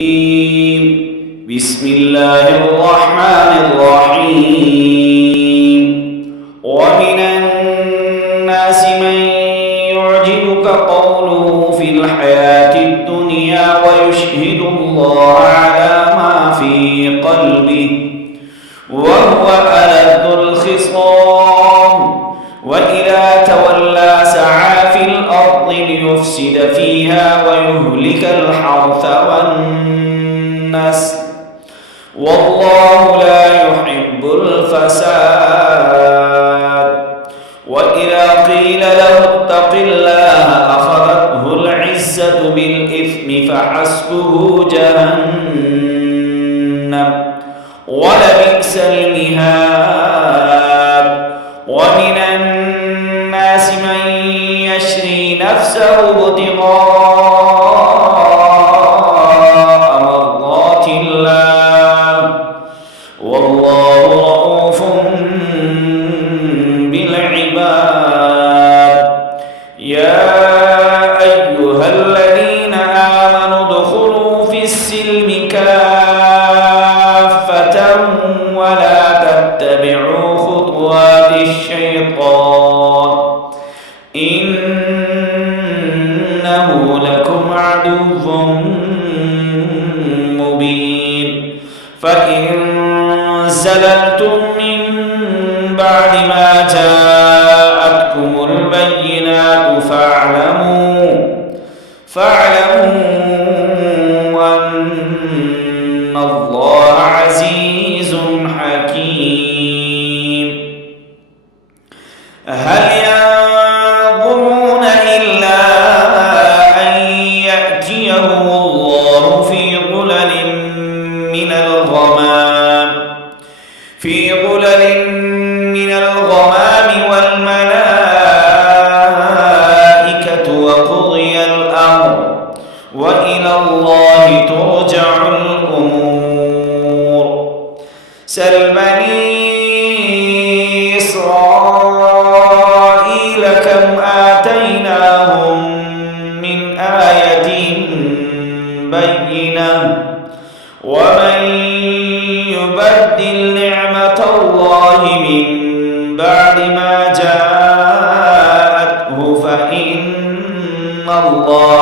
بسم الله الرحمن الرحيم ومن الناس من يعجبك قوله في الحياة الدنيا ويشهد الله على ما في قلبه وهو ألد الخصام وإذا تولى سعى في الأرض ليفسد فيها ويهلك الحرث والنسل والله لا يحب الفساد وإذا قيل له اتق الله أخذته العزة بالإثم فحسبه جهنم ولبئس المهاد ومن الناس من يشري نفسه ابتغاء مرضات الله والله رؤوف بالعباد يا أيها الذين آمنوا ادخلوا في السلم كافة ولا تتبعوا خطوات الشيطان إنه لكم عدو مبين فإن زللتم من بعد ما جاءتكم البينات فاعلموا أن الله عزيز حكيم هل ينظرون إلا أن يأتيهم الله في ظلل من الغمام والملائكة وقضي الأمر وإلى الله ترجع الأمور سل بني إسرائيل كم آتيناهم من آية بينة ومن يبدل نعمة الله من بعد ما جاءته فإن الله